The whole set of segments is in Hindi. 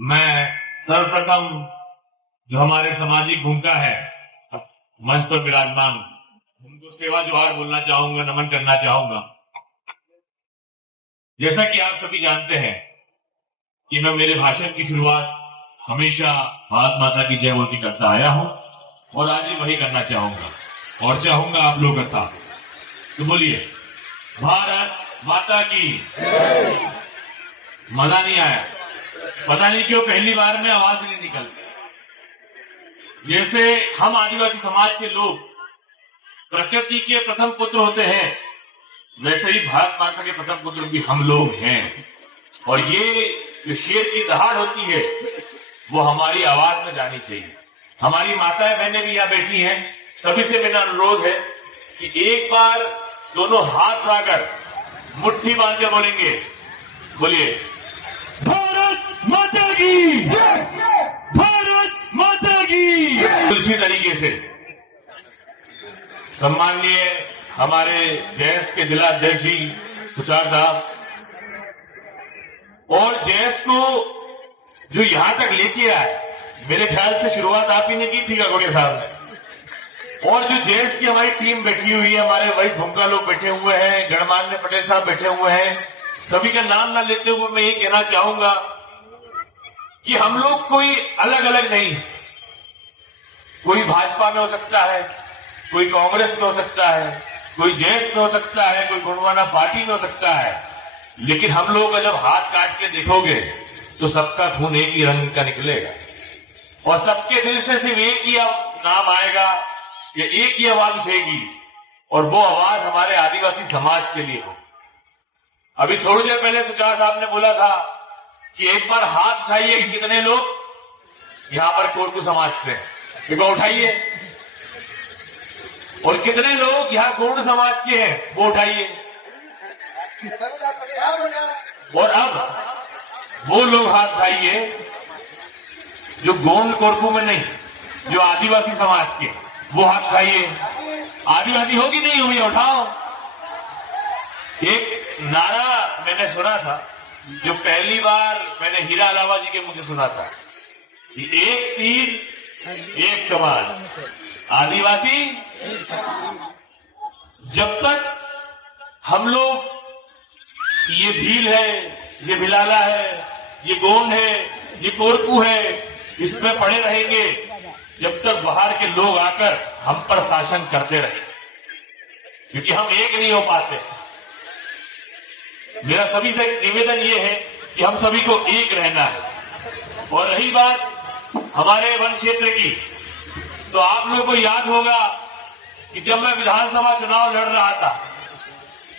मैं सर्वप्रथम जो हमारे सामाजिक भूमिका है मंच पर विराजमान उनको सेवा जोहार बोलना चाहूंगा, नमन करना चाहूंगा। जैसा कि आप सभी जानते हैं कि मैं मेरे भाषण की शुरुआत हमेशा भारत माता की जय बोल के करता आया हूं और आज भी वही करना चाहूंगा और चाहूंगा आप लोगों का साथ। तो बोलिए भारत माता की। मजा नहीं आया, पता नहीं क्यों पहली बार में आवाज नहीं निकलती। जैसे हम आदिवासी समाज के लोग प्रकृति के प्रथम पुत्र होते हैं, वैसे ही भारत माता के प्रथम पुत्र भी हम लोग हैं। और ये जो शेर की दहाड़ होती है वो हमारी आवाज में जानी चाहिए। हमारी माताएं बहनें भी यहां बैठी हैं, सभी से मेरा अनुरोध है कि एक बार दोनों हाथ उठाकर मुट्ठी बांध के बोलेंगे, बोलिए भारत माता की, भारत माता की। इसी तरीके से सम्माननीय हमारे जेएस के जिला अध्यक्ष जी सुचार साहब और जेएस को जो यहां तक लेके आए, मेरे ख्याल से शुरुआत आप ही ने की थी गगोड़िया साहब ने। और जो जेएस की हमारी टीम बैठी हुई है, हमारे वही भूमिका लोग बैठे हुए हैं, गणमान्य पटेल साहब बैठे हुए हैं, सभी का नाम ना लेते हुए मैं ये कहना चाहूंगा कि हम लोग कोई अलग अलग नहीं है। कोई भाजपा में हो सकता है, कोई कांग्रेस में हो सकता है, कोई जेएस में हो सकता है, कोई गुणवाना पार्टी में हो सकता है, लेकिन हम लोग जब हाथ काट के देखोगे तो सबका खून एक ही रंग का निकलेगा और सबके दिल से सिर्फ एक ही नाम आएगा या एक ही आवाज उठेगी और वो आवाज हमारे आदिवासी समाज के लिए हो। अभी थोड़ी देर पहले सुचार साहब ने बोला था कि एक बार हाथ उठाइए कि कितने लोग यहां पर कोरकू समाज से हैं, एक बार उठाइए। और कितने लोग यहां गोंड समाज के हैं वो उठाइए। और अब वो लोग हाथ उठाइए जो गोंड कोरकू में नहीं, जो आदिवासी समाज के, वो हाथ उठाइए। आदिवासी होगी नहीं हुई, उठाओ। एक नारा मैंने सुना था जो पहली बार मैंने हीरा अलावा जी के मुंह से सुना था कि एक तीर एक कमान, आदिवासी। जब तक हम लोग ये भील है, ये भिलाला है, ये गोंड है, ये कोरकू है, इसमें पड़े रहेंगे, जब तक बाहर के लोग आकर हम पर शासन करते रहेंगे, क्योंकि हम एक नहीं हो पाते। मेरा सभी से निवेदन ये है कि हम सभी को एक रहना है। और रही बात हमारे वन क्षेत्र की, तो आप लोगों को याद होगा कि जब मैं विधानसभा चुनाव लड़ रहा था,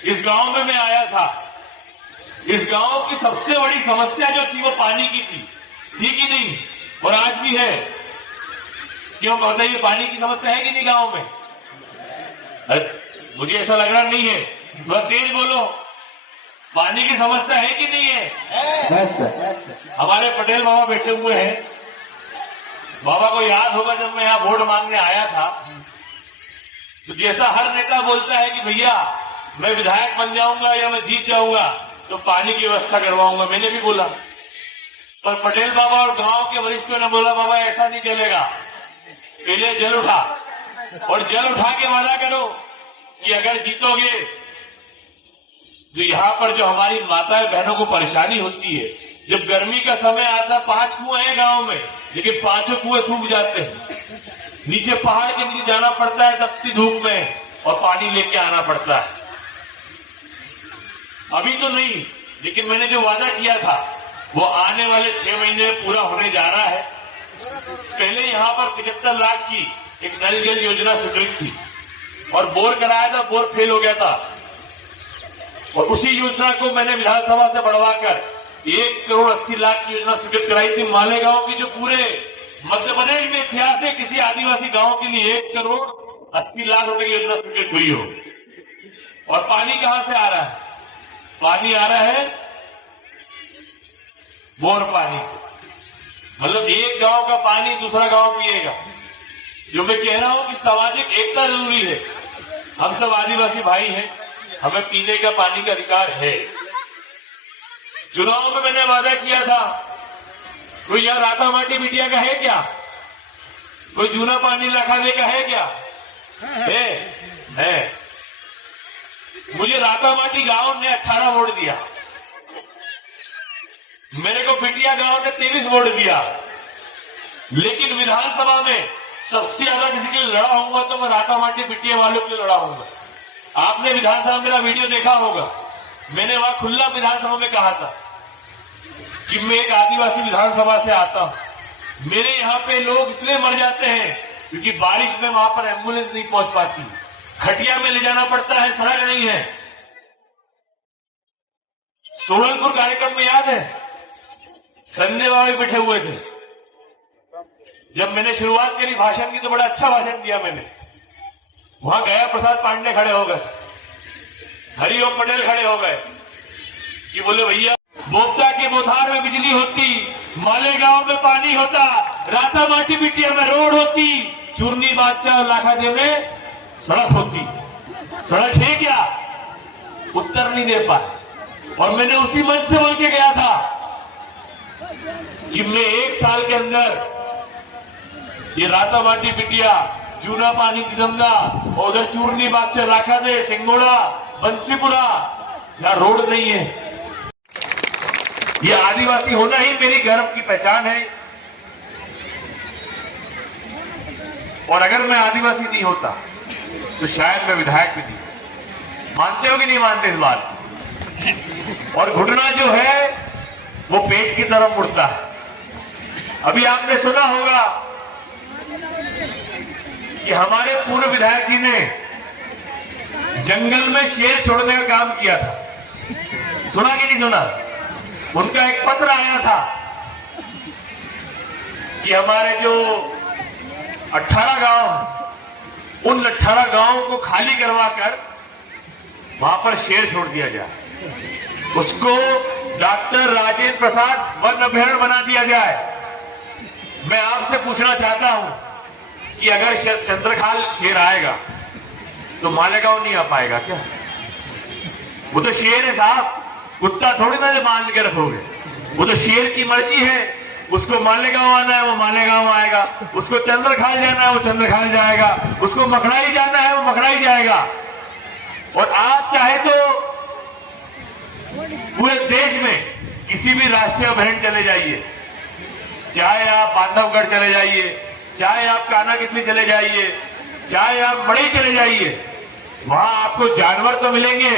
इस गांव में मैं आया था। इस गांव की सबसे बड़ी समस्या जो थी वो पानी की थी कि नहीं? और आज भी है। क्यों बताइए, पानी की समस्या है कि नहीं गांव में? अरे मुझे ऐसा लग रहा नहीं है, थोड़ा तेज बोलो। पानी की समस्या है कि नहीं है? हमारे पटेल बाबा बैठे हुए हैं। बाबा को याद होगा जब मैं यहां वोट मांगने आया था तो जैसा हर नेता बोलता है कि भैया मैं विधायक बन जाऊंगा या मैं जीत जाऊंगा तो पानी की व्यवस्था करवाऊंगा, मैंने भी बोला। पर पटेल बाबा और गांव के वरिष्ठों ने बोला बाबा ऐसा नहीं चलेगा, पहले जल उठा और जल उठा के वादा करो कि अगर जीतोगे तो यहां पर जो हमारी माताएं बहनों को परेशानी होती है, जब गर्मी का समय आता, 5 कुएं हैं गांव में, लेकिन 5 कुएं सूख जाते हैं। नीचे पहाड़ के नीचे जाना पड़ता है तपती धूप में और पानी लेके आना पड़ता है। अभी तो नहीं, लेकिन मैंने जो वादा किया था वो आने वाले 6 महीने में पूरा होने जा रहा है। पहले यहां पर 75 लाख की एक नल जल योजना स्वीकृत थी और बोर कराया था, बोर फेल हो गया था। और उसी योजना को मैंने विधानसभा से बढ़वाकर 1 करोड़ 80 लाख की योजना स्वीकृत कराई थी। मालेगांव की जो पूरे मध्य प्रदेश में इतिहास है किसी आदिवासी गांव के लिए 1 करोड़ 80 लाख रुपए की योजना स्वीकृत हुई हो। और पानी कहां से आ रहा है? पानी आ रहा है बोर पानी से। मतलब एक गांव का पानी दूसरा गांव पिएगा। जो मैं कह रहा हूं कि सामाजिक एकता जरूरी है। हम सब आदिवासी भाई हैं, हमें पीने का पानी का अधिकार है। चुनाव में मैंने वादा किया था कोई यहां रातामाटी बिटिया का है क्या? कोई जूना पानी लाखादे का है क्या? है। मुझे रातामाटी गांव ने 18 वोट दिया, मेरे को बिटिया गांव ने 23 वोट दिया, लेकिन विधानसभा में सबसे ज्यादा किसी के लिए लड़ा होऊंगा तो मैं रातामाटी बिटिया वालों के लिए लड़ा होऊंगा। आपने विधानसभा मेरा वीडियो देखा होगा, मैंने वहां खुला विधानसभा में कहा था कि मैं एक आदिवासी विधानसभा से आता हूं, मेरे यहां पे लोग इसलिए मर जाते हैं क्योंकि बारिश में वहां पर एम्बुलेंस नहीं पहुंच पाती, खटिया में ले जाना पड़ता है, सड़क नहीं है। सोलनपुर कार्यक्रम में याद है, संजय बाबा बैठे हुए थे, जब मैंने शुरुआत करी भाषण की तो बड़ा अच्छा भाषण दिया मैंने। वहां गया प्रसाद पांडे खड़े हो गए, हरिओम पटेल खड़े हो गए कि बोले भैया बोपता के बोधार में बिजली होती, मालेगांव में पानी होता, रातामाटी बिटिया में रोड होती, चूरनी बादशाह और लाखादेव में सड़क होती। सड़क है क्या? उत्तर नहीं दे पाए। और मैंने उसी मंच से बोल के गया था कि मैं 1 साल के अंदर ये रातामाटी बिटिया, जूना पानी तिदमदा और उधर चूरनी बादशाह लाखादे, सिंगोड़ा, बंसीपुरा, जहां रोड नहीं है। ये आदिवासी होना ही मेरी गर्व की पहचान है। और अगर मैं आदिवासी नहीं होता तो शायद मैं विधायक भी नहीं। मानते हो कि नहीं मानते इस बात? और घुटना जो है वो पेट की तरफ मुड़ता है। अभी आपने सुना होगा कि हमारे पूर्व विधायक जी ने जंगल में शेर छोड़ने का काम किया था। सुना कि नहीं सुना? उनका एक पत्र आया था कि हमारे जो 18 गांव, उन 18 गांवों को खाली करवाकर वहां पर शेर छोड़ दिया जाए, उसको डॉक्टर राजेंद्र प्रसाद वन अभयारण्य बना दिया जाए। मैं आपसे पूछना चाहता हूं कि अगर चंद्रखाल शेर आएगा तो मालेगांव नहीं आ पाएगा क्या? वो तो शेर है साहब, कुत्ता थोड़ी ना जो मान के रखोगे। वो तो शेर की मर्जी है, उसको मालेगांव आना है वो मालेगांव आएगा, उसको चंद्रखाल जाना है वो चंद्रखाल जाएगा, उसको मखड़ाई जाना है वो मखड़ाई जाएगा। और आप चाहे तो पूरे देश में किसी भी राष्ट्रीय अभयारण्य चले जाइए, चाहे आप बांधवगढ़ चले जाइए, चाहे आप कानाकिसली चले जाइए, चाहे आप मड़ई चले जाइए, वहां आपको जानवर तो मिलेंगे